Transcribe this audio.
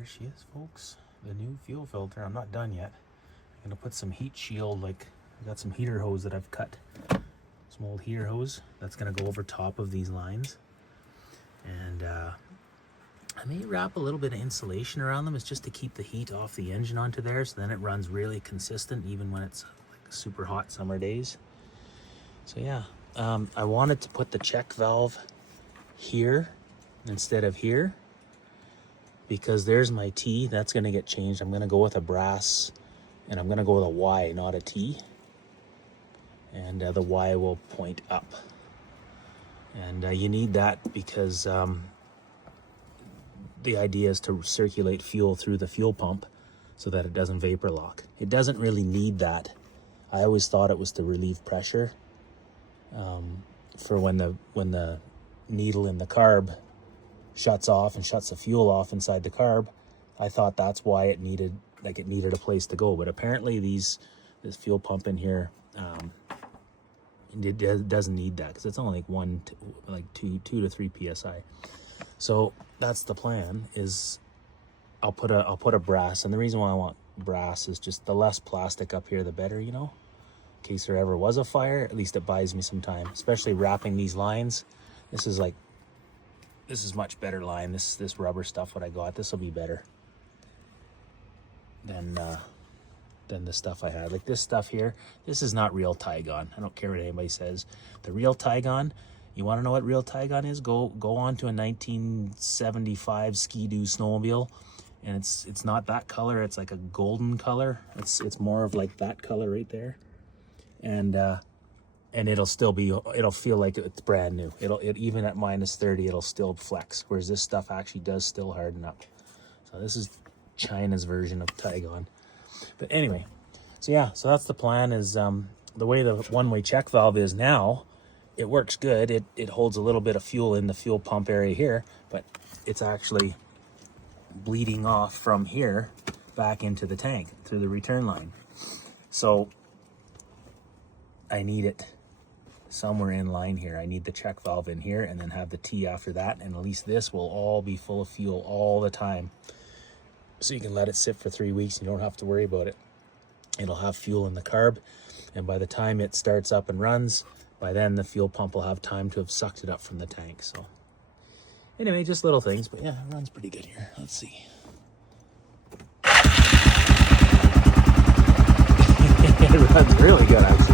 there she is, folks. The new fuel filter. I'm not done yet. I'm gonna put some heat shield, like I got some heater hose that I've cut. Some old heater hose that's gonna go over top of these lines. And I may wrap a little bit of insulation around them. It's just to keep the heat off the engine onto there, so then it runs really consistent even when it's like super hot summer days. So yeah, I wanted to put the check valve here instead of here, because there's my T. That's going to get changed. I'm going to go with a brass, and I'm going to go with a Y, not a T. And the Y will point up. And you need that because the idea is to circulate fuel through the fuel pump so that it doesn't vapor lock. It doesn't really need that. I always thought it was to relieve pressure for when the needle in the carb shuts off and shuts the fuel off inside the carb. I thought that's why it needed a place to go, but apparently this fuel pump in here it doesn't need that, because it's only like 2 to 3 psi. So that's the plan. Is I'll put a brass, and the reason why I want brass is just the less plastic up here the better, you know, in case there ever was a fire. At least it buys me some time, especially wrapping these lines. This is much better line. This rubber stuff what I got, this will be better than the stuff I had. Like this stuff here, this is not real Tygon. I don't care what anybody says. The real Tygon, you want to know what real Tygon is? Go on to a 1975 Ski-Doo snowmobile, and it's not that color. It's like a golden color. It's more of like that color right there, and it'll feel like it's brand new. It even at -30, it'll still flex, whereas this stuff actually does still harden up. So this is China's version of Tygon. But anyway, so yeah, so that's the plan. Is the way the one-way check valve is now, it works good. It holds a little bit of fuel in the fuel pump area here, but it's actually bleeding off from here back into the tank through the return line. So I need it somewhere in line here. I need the check valve in here, and then have the T after that, and at least this will all be full of fuel all the time. So you can let it sit for 3 weeks. You don't have to worry about it. It'll have fuel in the carb, and by the time it starts up and runs, by then the fuel pump will have time to have sucked it up from the tank. So anyway, just little things, but yeah, it runs pretty good here. Let's see. It runs really good, actually.